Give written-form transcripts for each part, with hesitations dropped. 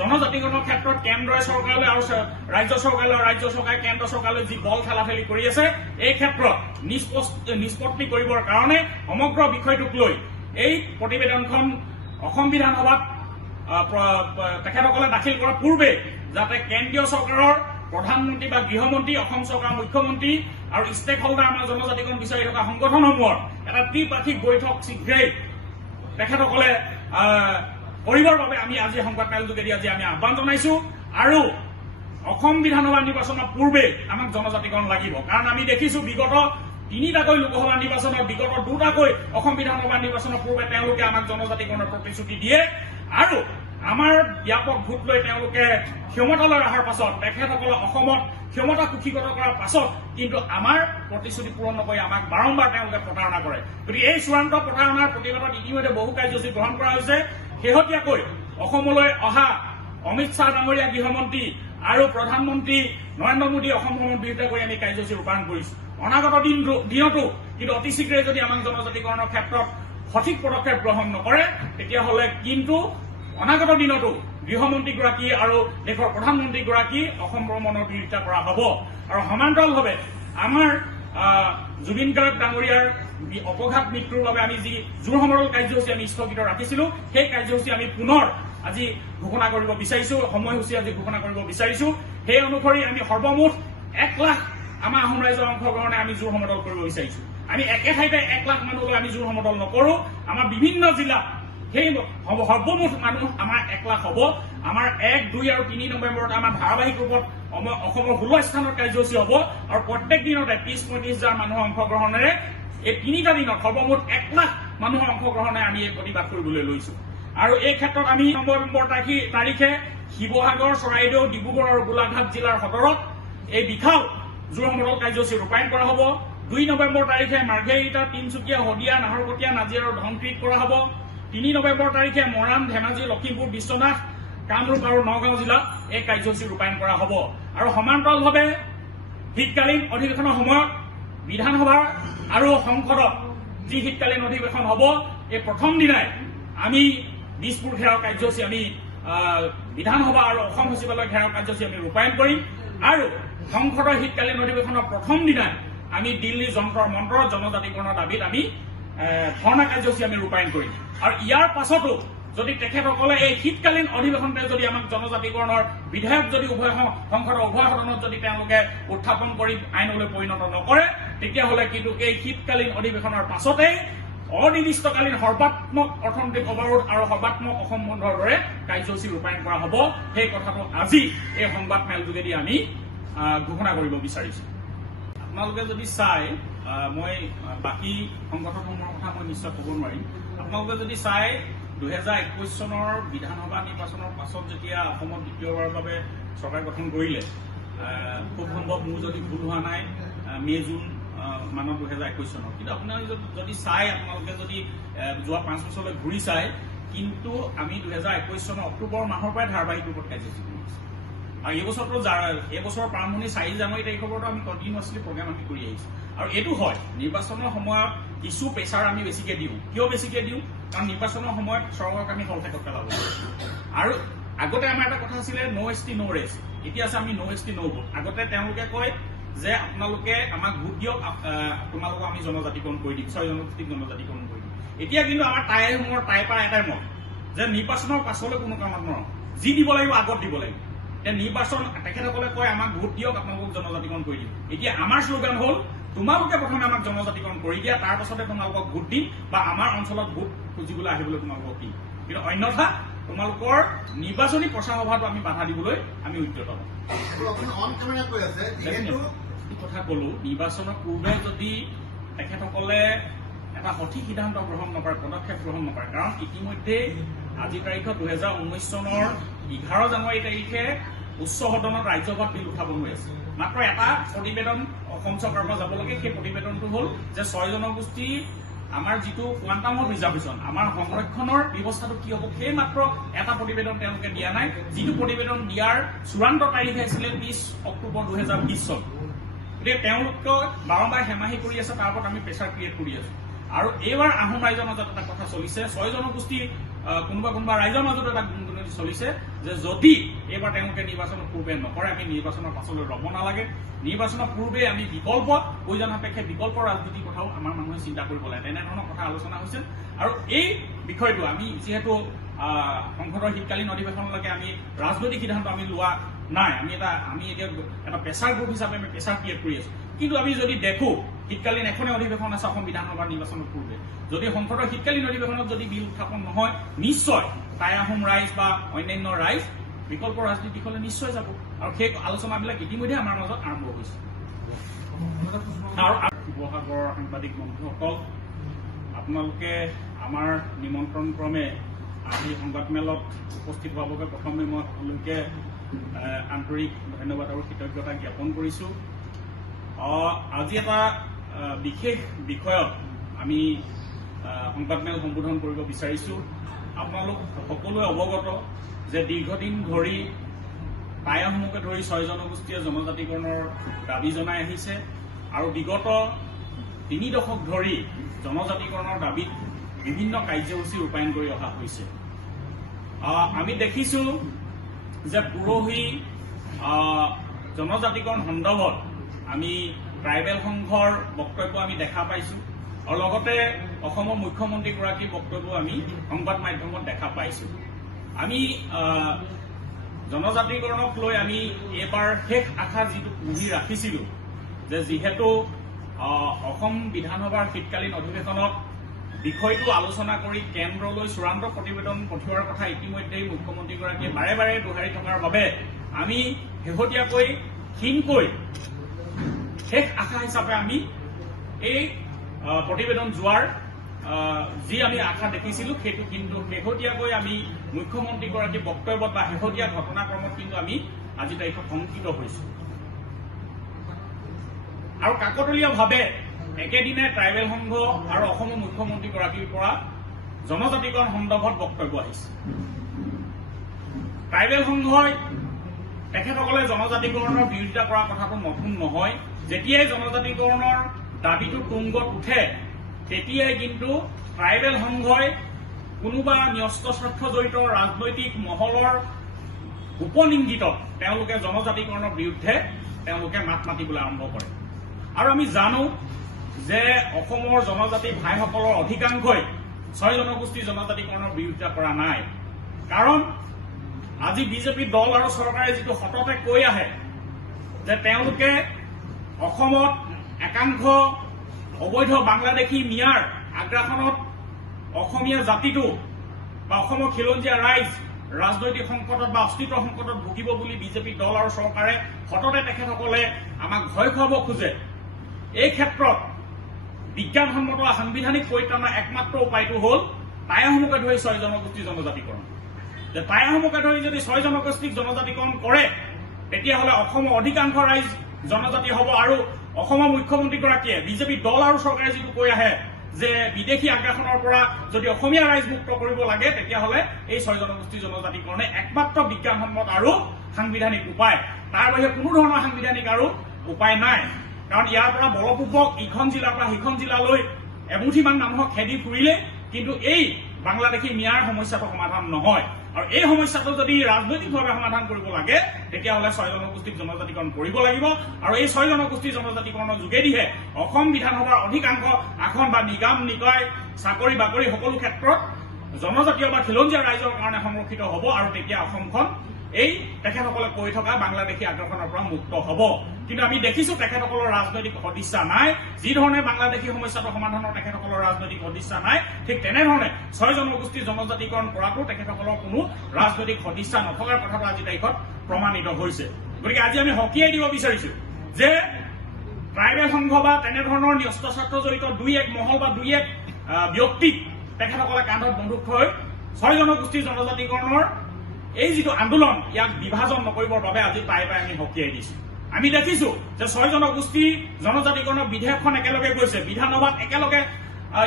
জনজাতিকৰণৰ ক্ষেত্ৰত কেন্দ্ৰীয় চৰকাৰলৈ আৰু ৰাজ্য চৰকাৰে কেন্দ্ৰ চৰকাৰলৈ যি বল ঠেলাঠেলি কৰি আছে, এই ক্ষেত্ৰত নিষ্পত্তি কৰিবৰ কাৰণে সমগ্ৰ বিষয়টোক লৈ এই প্ৰতিবেদনখন অসম বিধানসভাত তেখেতসকলে দাখিল কৰাৰ পূৰ্বে যাতে কেন্দ্ৰীয় চৰকাৰৰ প্ৰধানমন্ত্ৰী বা গৃহমন্ত্ৰী, অসম চৰকাৰৰ মুখ্যমন্ত্ৰী আৰু ষ্টেক হোল্ডাৰ আমাৰ জনজাতিকৰণ বিচাৰি থকা সংগঠনসমূহৰ এটা ত্ৰিপাক্ষিক বৈঠক শীঘ্ৰেই তেখেতসকলে কৰিবৰ বাবে আমি আজি সংবাদমেল যোগেদি আজি আমি আহ্বান জনাইছো। আৰু অসম বিধানসভা নিৰ্বাচনৰ পূৰ্বে আমাক জনজাতিকৰণ লাগিব, কাৰণ আমি দেখিছো বিগত 3টাকৈ লোকসভা নিৰ্বাচনত, বিগত 2টাকৈ অসম বিধানসভা নিৰ্বাচনৰ পূৰ্বে তেওঁলোকে আমাক জনজাতিকৰণৰ প্ৰতিশ্ৰুতি দিয়ে আৰু আমাৰ ব্যাপক ভোট লৈ তেওঁলোকে ক্ষমতালৈ অহাৰ পাছত, তেখেতসকলক অসমত ক্ষমতা কুক্ষিগত কৰাৰ পাছত কিন্তু আমাৰ প্ৰতিশ্ৰুতি পূৰণ নকৰি আমাক বাৰম্বাৰ তেওঁলোকে প্ৰতাৰণা কৰে। গতিকে এই চূড়ান্ত প্ৰতাৰণাৰ প্ৰতিবাদত ইতিমধ্যে বহু কাৰ্যসূচী গ্ৰহণ কৰা হৈছে। শেহতীয়াকৈ অসমলৈ অহা অমিত শ্বাহ ডাঙৰীয়া গৃহমন্ত্ৰী আৰু প্ৰধানমন্ত্ৰী নৰেন্দ্ৰ মোদী অসম ভ্ৰমণ বিৰোধিতা কৰি আমি কাৰ্যসূচী ৰূপায়ণ কৰিছো। অনাগত দিনতো কিন্তু অতি শীঘ্ৰে যদি আমাক জনজাতিকৰণৰ ক্ষেত্ৰত সঠিক পদক্ষেপ গ্ৰহণ নকৰে, তেতিয়াহ'লে কিন্তু অনাগত দিনতো গৃহমন্ত্ৰীগৰাকী আৰু দেশৰ প্ৰধানমন্ত্ৰীগৰাকী অসম ভ্ৰমণৰ বিৰোধিতা কৰা হ'ব। আৰু সমান্তৰালভাৱে আমাৰ জুবিন গাৰ্গ ডাঙৰীয়াৰ অপঘাত মৃত্যুৰ বাবে আমি যি জোৰ সমৰল কাৰ্যসূচী আমি স্থগিত ৰাখিছিলো, সেই কাৰ্যসূচী আমি পুনৰ আজি ঘোষণা কৰিব বিচাৰিছো, সময়সূচী আজি ঘোষণা কৰিব বিচাৰিছো। সেই অনুসৰি আমি সৰ্বমুঠ 1 লাখ আমাৰ আহোম ৰাইজৰ অংশগ্ৰহণে আমি জোৰ সমদল কৰিব বিচাৰিছো। আমি একে ঠাইতে 1 লাখ মানুহলৈ আমি জোৰ সমদল নকৰো। আমাৰ বিভিন্ন জিলাত সেই সৰ্বমুঠ মানুহ আমাৰ 1 লাখ হ'ব। আমাৰ 1, 2 আৰু 3 নৱেম্বৰত আমাৰ ধাৰাবাহিক ৰূপত অসমৰ 16 স্থানৰ কাৰ্যসূচী হ'ব আৰু প্ৰত্যেক দিনতে 30-35 হাজাৰ মানুহৰ অংশগ্ৰহণেৰে এই 3টা দিনত সৰ্বমুঠ 1 লাখ মানুহৰ অংশগ্ৰহণে আমি এই প্ৰতিবাদ কৰিবলৈ লৈছো। আৰু এই ক্ষেত্ৰত আমি নৱেম্বৰ তাৰিখে শিৱসাগৰ, চৰাইদেউ, ডিব্ৰুগড় আৰু গোলাঘাট জিলাৰ সদৰত এই বিশাল জোৰ সমদল কাৰ্যসূচী ৰূপায়ণ কৰা হ'ব। 2 নৱেম্বৰ তাৰিখে মাৰ্ঘেৰিটা, তিনচুকীয়া, শদিয়া, নাহৰকটীয়া, নাজিৰা আৰু ধনশিৰিত কৰা হ'ব। 3 নৱেম্বৰ তাৰিখে মৰাণ, ধেমাজি, লখিমপুৰ, বিশ্বনাথ, কামৰূপ আৰু নগাঁও জিলাত এই কাৰ্যসূচী ৰূপায়ণ কৰা হ'ব। আৰু সমান্তৰালভাৱে শীতকালীন অধিৱেশনৰ সময়ত বিধানসভা আৰু সংসদত যি শীতকালীন অধিৱেশন হ'ব, এই প্ৰথম দিনাই আমি দিছপুৰ ঘেৰাও কাৰ্যসূচী আমি বিধানসভা আৰু অসম সচিবালয় ঘেৰাও কাৰ্যসূচী আমি ৰূপায়ণ কৰিম। আৰু সংসদৰ শীতকালীন অধিৱেশনৰ প্ৰথম দিনাই আমি দিল্লী যন্তৰ মন্তৰত জনজাতিকৰণৰ দাবীত আমি ধৰ্ণা কাৰ্যসূচী আমি ৰূপায়ণ কৰিম। আৰু ইয়াৰ পাছতো যদি তেখেতসকলে এই শীতকালীন অধিৱেশনতে যদি আমাক জনজাতিকৰণৰ বিধেয়ক যদি সংসদৰ উভয় সদনত যদি তেওঁলোকে উত্থাপন কৰি আইনলৈ পৰিণত নকৰে, তেতিয়াহ'লে কিন্তু এই শীতকালীন অধিৱেশনৰ পাছতেই অনিৰ্দিষ্টকালীন সৰ্বাত্মক অৰ্থনৈতিক অৱৰোধ আৰু সৰ্বাত্মক অসম বন্ধৰ দৰে কাৰ্যসূচী ৰূপায়ণ কৰা হ'ব। সেই কথাটো আজি এই সংবাদমেল যোগেদি আমি ঘোষণা কৰিব বিচাৰিছো। আপোনালোকে যদি চাই, মই বাকী সংগঠনসমূহৰ কথা মই নিশ্চয় ক'ব নোৱাৰিম। আপোনালোকে যদি চাই 2021 চনৰ বিধানসভা নিৰ্বাচনৰ পাছত যেতিয়া অসমত দ্বিতীয়বাৰৰ বাবে চৰকাৰ গঠন কৰিলে, খুব সম্ভৱ মোৰ যদি ভুল হোৱা নাই মে'-জুন মানত 2021 চনৰ, কিন্তু আপোনালোকে যদি চাই, আপোনালোকে যদি যোৱা 5 বছৰলৈ ঘূৰি চাই, কিন্তু আমি 2021 চনৰ অক্টোবৰ মাহৰ পৰাই ধাৰাবাহিক ৰূপত কাৰ্যসূচী কৰি আছো। আৰু এইবছৰৰ প্ৰাৰম্ভণি 4 জানুৱাৰী তাৰিখৰ পৰা আমি কণ্টিনিউৱাছলি প্ৰগ্ৰেম আমি কৰি আহিছো। আৰু এইটো হয়, নিৰ্বাচনৰ সময়ত কিছু প্ৰেছাৰ আমি বেছিকে দিওঁ। কিয় বেছিকে দিওঁ? কাৰণ নিৰ্বাচনৰ সময়ত চৰকাৰক আমি হলঠেকত পেলাব লাগিব। আৰু আগতে আমাৰ এটা কথা আছিলে ন' এছ টি ন' ৰেচ, এতিয়া আছে আমি ন' এছ টি ন' ভোট। আগতে তেওঁলোকে কয় যে আপোনালোকে আমাক ভোট দিয়ক, তোমালোকক আমি জনজাতিকৰণ কৰি দিম, 6 জনগোষ্ঠীক জনজাতিকৰণ কৰি দিম। এতিয়া কিন্তু আমাৰ তাই পৰা এটাই মত যে নিৰ্বাচনৰ পাছলৈ কোনো কামত নৰওঁ, যি দিব লাগিব আগত দিব লাগিব। নিৰ্বাচন তেখেতসকলে কয় আমাক ভোট দিয়ক, আপোনালোকক জনজাতিকৰণ কৰি দিম। এতিয়া আমাৰ শ্লোগান হ'ল তোমালোকে প্ৰথমে আমাক জনজাতিকৰণ কৰি দিয়া, তাৰ পাছতে তোমালোকক ভোট দিম বা আমাৰ অঞ্চলত ভোট খুজিবলৈ আহিবলৈ তোমালোকক দিম। কিন্তু অন্যথা তোমালোকৰ নিৰ্বাচনী প্ৰচাৰ সভাটো আমি বাধা দিবলৈ আমি উদ্যত হ'ম। কথা ক'লো, নিৰ্বাচনৰ পূৰ্বে যদি তেখেতসকলে এটা সঠিক সিদ্ধান্ত গ্ৰহণ নকৰে, পদক্ষেপ গ্ৰহণ নকৰে, কাৰণ ইতিমধ্যে আজিৰ তাৰিখত 2019 চনৰ 11 জানুৱাৰী তাৰিখে উচ্চ সদনত ৰাজ্যসভাত বিল উত্থাপন হৈ আছে। মাত্ৰ এটা প্ৰতিবেদন অসম চৰকাৰৰ পৰা যাব লাগে, সেই প্ৰতিবেদনটো হ'ল যে 6 জনগোষ্ঠী আমাৰ যিটো কোৱান্টাম অফ ৰিজাৰ্ভেশ্যন, আমাৰ সংৰক্ষণৰ ব্যৱস্থাটো কি হ'ব, সেই মাত্ৰ এটা প্ৰতিবেদন তেওঁলোকে দিয়া নাই। যিটো প্ৰতিবেদন দিয়াৰ চূড়ান্ত তাৰিখ আছিলে 30 অক্টোবৰ 2020 চন। গতিকে তেওঁলোকে বাৰম্বাৰ হেমাহি কৰি আছে, তাৰ ওপৰত আমি প্ৰেছাৰ ক্ৰিয়েট কৰি আছো। আৰু এইবাৰ আহোম ৰাইজৰ মাজত এটা কথা চলিছে, 6 জনগোষ্ঠী কোনোবা ৰাইজৰ মাজত এটা গুণগুণনি চলিছে যে যদি এইবাৰ তেওঁলোকে নিৰ্বাচনৰ পূৰ্বে নকৰে আমি নিৰ্বাচনৰ পাছলৈ ৰ'ব নালাগে, নিৰ্বাচনৰ পূৰ্বে আমি বিকল্প প্ৰয়োজন সাপেক্ষে বিকল্প ৰাজনীতিৰ কথাও আমাৰ মানুহে চিন্তা কৰিব লাগে, তেনেধৰণৰ কথা আলোচনা হৈছে। আৰু এই বিষয়টো আমি যিহেতু সংসদৰ শীতকালীন অধিৱেশনলৈকে আমি ৰাজনৈতিক সিদ্ধান্ত আমি লোৱা নাই, আমি এতিয়া এটা প্ৰেচাৰ গ্ৰুপ হিচাপে আমি প্ৰেচাৰ ক্ৰিয়েট কৰি আছো। কিন্তু আমি যদি দেখো শীতকালীন এখনে অধিৱেশন আছে অসম বিধানসভাৰ নিৰ্বাচনৰ পূৰ্বে, যদি সংসদৰ শীতকালীন অধিৱেশনত যদি বিল উত্থাপন নহয়, নিশ্চয় টাই আহোম ৰাইজ বা অন্যান্য ৰাইজ বিকল্প ৰাজনীতিক হলে নিশ্চয় যাব। আৰু সেই আলোচনাবিলাক ইতিমধ্যে আমাৰ মাজত আৰম্ভ হৈছে। আৰু শিৱসাগৰৰ সাংবাদিক বন্ধুসকল, আপোনালোকে আমাৰ নিমন্ত্ৰণ ক্ৰমে আজি সংবাদমেলত উপস্থিত হোৱাৰ বাবে প্ৰথমে মই সকলোকে আন্তৰিক ধন্যবাদ আৰু কৃতজ্ঞতা জ্ঞাপন কৰিছো। আজি এটা বিশেষ বিষয়ত আমি সংবাদমেল সম্বোধন কৰিব বিচাৰিছো। আপোনালোক সকলোৱে অৱগত যে দীৰ্ঘদিন ধৰি টাই আহোমকে ধৰি 6 জনগোষ্ঠীয়ে জনজাতিকৰণৰ দাবী জনাই আহিছে আৰু বিগত 3 দশক ধৰি জনজাতিকৰণৰ দাবীত বিভিন্ন কাৰ্যসূচী ৰূপায়ণ কৰি অহা হৈছে। আমি দেখিছো যে পৰহি জনজাতিকৰণ সন্দৰ্ভত আমি ট্ৰাইবেল সংঘৰ বক্তব্য আমি দেখা পাইছো আৰু লগতে অসমৰ মুখ্যমন্ত্ৰীগৰাকীৰ বক্তব্য আমি সংবাদ মাধ্যমত দেখা পাইছো। আমি জনজাতিকৰণক লৈ আমি এইবাৰ শেষ আশা যিটো পুহি ৰাখিছিলো যে যিহেতু অসম বিধানসভাৰ শীতকালীন অধিৱেশনত বিষয়টো আলোচনা কৰি কেন্দ্ৰলৈ চূড়ান্ত প্ৰতিবেদন পঠিওৱাৰ কথা ইতিমধ্যেই মুখ্যমন্ত্ৰীগৰাকীয়ে বাৰে বাৰে দোহাৰি থকাৰ বাবে আমি শেহতীয়াকৈ ক্ষীণকৈ শেষ আশা হিচাপে আমি এই প্ৰতিবেদন যোৱাৰ যি আমি আশা দেখিছিলো সেইটো কিন্তু শেহতীয়াকৈ আমি মুখ্যমন্ত্ৰীগৰাকীৰ বক্তব্যত বা শেহতীয়া ঘটনাক্ৰমত কিন্তু আমি আজি তাৰিখত শংকিত হৈছো। আৰু কাকতলীয়ভাৱে একেদিনে ট্ৰাইবেল সংঘ আৰু অসমৰ মুখ্যমন্ত্ৰীগৰাকীৰ পৰা জনজাতিকৰণ সন্দৰ্ভত বক্তব্য আহিছে। ট্ৰাইবেল সংঘই তেখেতসকলে জনজাতিকৰণৰ বিৰোধিতা কৰা কথাটো নতুন নহয়। যেতিয়াই জনজাতিকৰণৰ দাবীটো তুংগত উঠে তেতিয়াই কিন্তু ট্ৰাইবেল সংঘই কোনোবা ন্যস্ত স্বাৰ্থজড়িত ৰাজনৈতিক মহলৰ উপনিংগিতত তেওঁলোকে জনজাতিকৰণৰ বিৰুদ্ধে তেওঁলোকে মাত মাতিবলৈ আৰম্ভ কৰে। আৰু আমি জানো যে অসমৰ জনজাতি ভাইসকলৰ অধিকাংশই 6 জনগোষ্ঠীৰ জনজাতিকৰণৰ বিৰোধিতা কৰা নাই। কাৰণ আজি বিজেপি দল আৰু চৰকাৰে যিটো সততে কৈ আহে যে তেওঁলোকে অসমত একাংশ অবৈধ বাংলাদেশী মিয়াৰ আগ্ৰাসনত অসমীয়া জাতিটো বা অসমৰ খিলঞ্জীয়া ৰাইজ ৰাজনৈতিক সংকটত বা অস্তিত্ব সংকটত ভুগিব বুলি বিজেপি দল আৰু চৰকাৰে সততে তেখেতসকলে আমাক ভয় খুৱাব খোজে। এই ক্ষেত্ৰত বিজ্ঞানসন্মত সাংবিধানিক পৰিত্ৰাণৰ একমাত্ৰ উপায়টো হ'ল টাই আহোমকে ধৰি 6 জনগোষ্ঠীৰ জনজাতিকৰণ। যে টাই আহোমকে ধৰি যদি 6 জনগোষ্ঠীক জনজাতিকৰণ কৰে তেতিয়াহ'লে অসমৰ অধিকাংশ ৰাইজ জনজাতি হ'ব। আৰু অসমৰ মুখ্যমন্ত্ৰীগৰাকীয়ে বিজেপি দল আৰু চৰকাৰে যিটো কৈ আহে যে বিদেশী আগ্ৰাসনৰ পৰা যদি অসমীয়া ৰাইজ মুক্ত কৰিব লাগে তেতিয়াহ'লে এই 6 জনগোষ্ঠীৰ জনজাতিকৰণে একমাত্ৰ বিজ্ঞানসন্মত আৰু সাংবিধানিক উপায়। তাৰ বাহিৰে কোনো ধৰণৰ সাংবিধানিক আৰু উপায় নাই। কাৰণ ইয়াৰ পৰা বলপূৰ্বক ইখন জিলাৰ পৰা সিখন জিলালৈ এমুঠিমান মানুহক খেদি ফুৰিলে কিন্তু এই বাংলাদেশী মিয়াৰ সমস্যাটো সমাধান নহয়। আৰু এই সমস্যাটো যদি ৰাজনৈতিকভাৱে সমাধান কৰিব লাগে তেতিয়াহ'লে 6 জনগোষ্ঠীক জনজাতিকৰণ কৰিব লাগিব। আৰু এই 6 জনগোষ্ঠীৰ জনজাতিকৰণৰ যোগেদিহে অসম বিধানসভাৰ অধিকাংশ আসন বা নিগম নিকায় চাকৰি বাকৰি সকলো ক্ষেত্ৰত জনজাতীয় বা খিলঞ্জীয়া ৰাইজৰ কাৰণে সংৰক্ষিত হ'ব আৰু তেতিয়া অসমখন এই তেখেতসকলে কৈ থকা বাংলাদেশী আগ্ৰাসনৰ পৰা মুক্ত হ'ব। কিন্তু আমি দেখিছো তেখেতসকলৰ ৰাজনৈতিক সদিচ্ছা নাই। যি ধৰণে বাংলাদেশী সমস্যাটো সমাধানৰ তেখেতসকলৰ ৰাজনৈতিক সদিচ্ছা নাই, ঠিক তেনেধৰণে 6 জনগোষ্ঠীৰ জনজাতিকৰণ কৰাটো তেখেতসকলৰ কোনো ৰাজনৈতিক সদিচ্ছা নথকাৰ কথাটো আজি তাৰিখত প্ৰমাণিত হৈছে। গতিকে আজি আমি সকীয়াই দিব বিচাৰিছো যে ট্ৰাইবেল সংঘ বা তেনেধৰণৰ ন্যস্ত স্বাৰ্থজড়িত 2-1 মহল বা 2-1 ব্যক্তিক তেখেতসকলে কান্ধত বন্দুক থৈ 6 জনগোষ্ঠীৰ জনজাতিকৰণৰ এই যিটো আন্দোলন ইয়াক বিভাজন নকৰিবৰ বাবে আজি পাই আমি সকীয়াই দিছো। আমি দেখিছো যে 6 জনগোষ্ঠী জনজাতিকৰণৰ বিধেয়কখন একেলগে গৈছে, বিধানসভাত একেলগে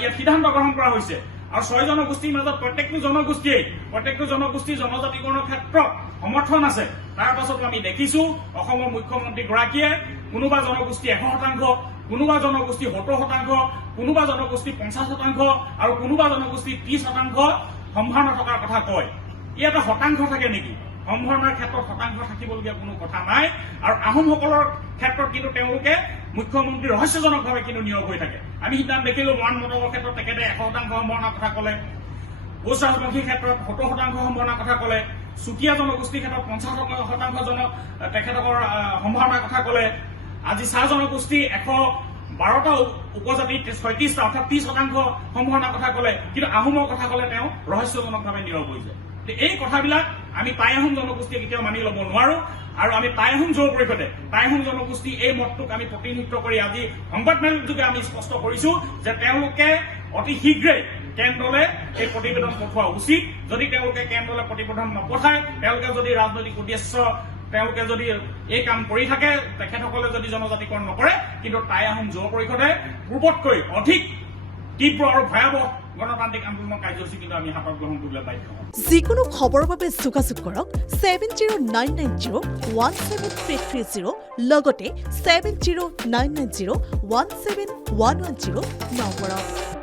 ইয়াত সিদ্ধান্ত গ্ৰহণ কৰা হৈছে। আৰু 6 জনগোষ্ঠীৰ মাজত প্ৰত্যেকটো জনগোষ্ঠীৰ জনজাতিকৰণৰ ক্ষেত্ৰত সমৰ্থন আছে। তাৰ পাছতো আমি দেখিছো অসমৰ মুখ্যমন্ত্ৰীগৰাকীয়ে কোনোবা জনগোষ্ঠী 100%, কোনোবা জনগোষ্ঠী 70%, কোনোবা জনগোষ্ঠী 50% আৰু কোনোবা জনগোষ্ঠী 30% সম্ভাৱনা থকাৰ কথা কয়। ইয়াতে শতাংশ থাকে নেকি? সম্ভাৱনাৰ ক্ষেত্ৰত শতাংশ থাকিবলগীয়া কোনো কথা নাই। আৰু আহোমসকলৰ ক্ষেত্ৰত কিন্তু তেওঁলোকে মুখ্যমন্ত্ৰী ৰহস্যজনকভাৱে কিন্তু নিয়োগ হৈ থাকে। আমি সিদিনা দেখিলো মৰাণ মটকৰ ক্ষেত্ৰত তেখেতে 100% সম্ভাৱনাৰ কথা ক'লে, কোচ ৰাজবংশীৰ ক্ষেত্ৰত 70% সম্ভাৱনাৰ কথা ক'লে, চুতীয়া জনগোষ্ঠীৰ ক্ষেত্ৰত 50% তেখেতকৰ সম্ভাৱনাৰ কথা ক'লে। আজি চাহ জনগোষ্ঠী 112টা উপজাতি 36টা অৰ্থাৎ 30% সম্ভাৱনাৰ কথা ক'লে, কিন্তু আহোমৰ কথা ক'লে তেওঁ ৰহস্যজনকভাৱে নীৰৱ হৈ যায়। এই কথাবিলাক আমি টাই আহোম জনগোষ্ঠীয়ে কেতিয়াও মানি ল'ব নোৱাৰো। আৰু আমি টাই আহোম যুৱ পৰিষদে টাই আহোম জনগোষ্ঠী এই মতটোক আমি প্ৰতিনিধিত্ব কৰি আজি সংবাদমেল যোগে আমি স্পষ্ট কৰিছো যে তেওঁলোকে অতি শীঘ্ৰেই কেন্দ্ৰলৈ এই প্ৰতিবেদন পঠোৱা উচিত। যদি তেওঁলোকে কেন্দ্ৰলৈ প্ৰতিবেদন নপঠায়, তেওঁলোকে যদি ৰাজনৈতিক উদ্দেশ্য তেওঁলোকে যদি এই কাম কৰি থাকে, তেখেতসকলে যদি জনজাতিকৰণ নকৰে, কিন্তু টাই আহোম যুৱ পৰিষদে পূৰ্বতকৈ অধিক তীব্ৰ আৰু ভয়াৱহ গণতান্ত্ৰিক আন্দোলনৰ কাৰ্যসূচী কিন্তু আমি হাতত গ্ৰহণ কৰিবলৈ বাধ্য হ'ম। যিকোনো খবৰৰ বাবে যোগাযোগ কৰক 7099017330 লগতে 7099017110 নম্বৰত।